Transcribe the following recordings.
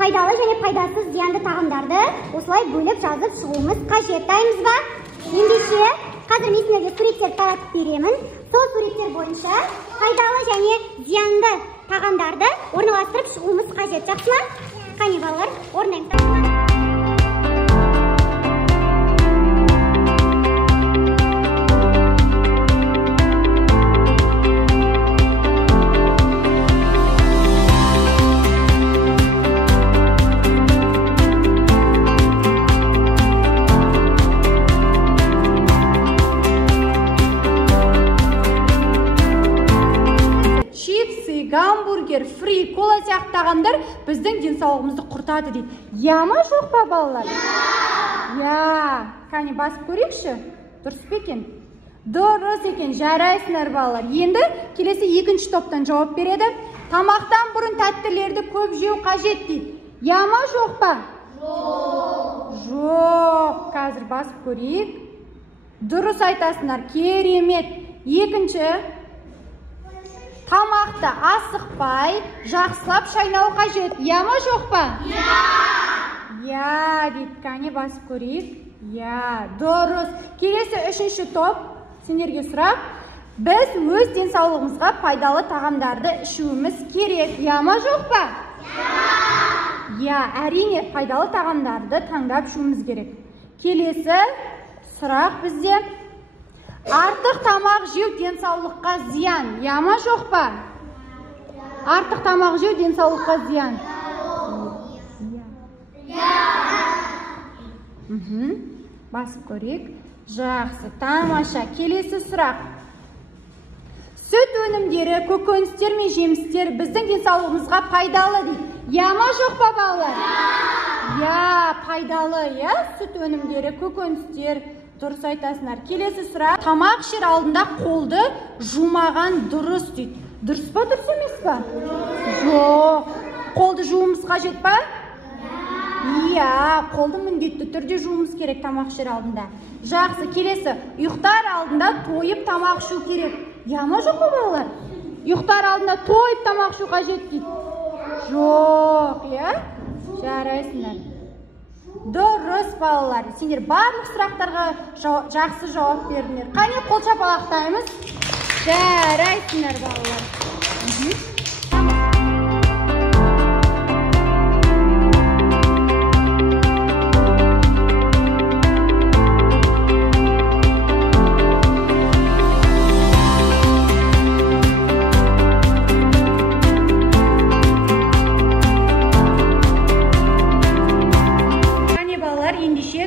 Пайдалы және пайдасыз зиянды тағамдарды осылай бөліп жазып шығуымыз қажет. Дайынбыз ба? Ендеше қазір мен сіздерге суреттер таратып беремін. Сол суреттер бойынша пайдалы және зиянды тағамдарды орналастырып шығуымыз қажет. Жақсы ма? Қане балалар, орындаймыз. Гамбургер, фри, кола сияқты тағамдар біздің денсаулығымызды құртады дейді. Я ма жоқ па балалар? Я. Қане басып көрейікші? Дұрыс па екен? Дұрыс екен. Жарайсыңдар балалар. Енді келесі екінші топтан жауап береді. Тамақтан бұрын тәттілерді көп жеу қажет дейді. Я ма жоқ па? Жоқ. Жоқ. Қазір басып көрейік. Дұрыс айтасыңдар. Керемет. Екінші. Тамақты асықпай, жақсылап шайнау қажет. Я ма жоқ па? Я дейді. Қане басып көрейік. Я. Дұрыс. Келесі үшінші топ. Сендерге сұрақ. Біз өз денсаулығымызға пайдалы тағамдарды ішуіміз керек. Я ма жоқ па? Я. Әрине пайдалы тағамдарды таңдап ішуіміз керек. Келесі сұрақ бізде. Артық тамақ жеу денсаулыққа зиян. Я ма жоқ па? Артық тамақ жеу денсаулыққа зиян. Басып көрейік. Жақсы, тамаша. Келесі сұрақ. Сүт өнімдері, көкөністер мен жемістер біздің денсаулығымызға пайдалы дейді. Я ма жоқ па балалар? Я, пайдалы, я? Сүт өнімдері, көкөністер. Дұрыс айтасыңдар. Келесі сұрақ. Тамақ ішер алдында қолды жумаған дұрыс дейді. Дұрыс па, дұрыс емес па? Жоқ. Қолды жуымыз қажет па? Иә, қолды міндетті түрде жуымыз керек тамақ ішер алдында. Жақсы. Келесі. Ұйықтар алдында тойып тамақ ішу керек. Я ма жоқ па балалар? Ұйықтар алдында тойып тамақ ішу қажет дейді. Жоқ, иә? Жарайсыңдар. Дұрыс балалар. Сендер барлық сұрақтарға жақсы жауап бердіңдер. Қане қол шапалақтаймыз. Жарайсыңдар балалар.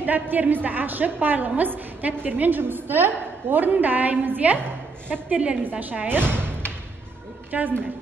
Дәптерімізді ашып, барлығымыз дәптермен жұмысты орындаймыз, е? Дәптерлерімізді ашайық. Жазыңдар.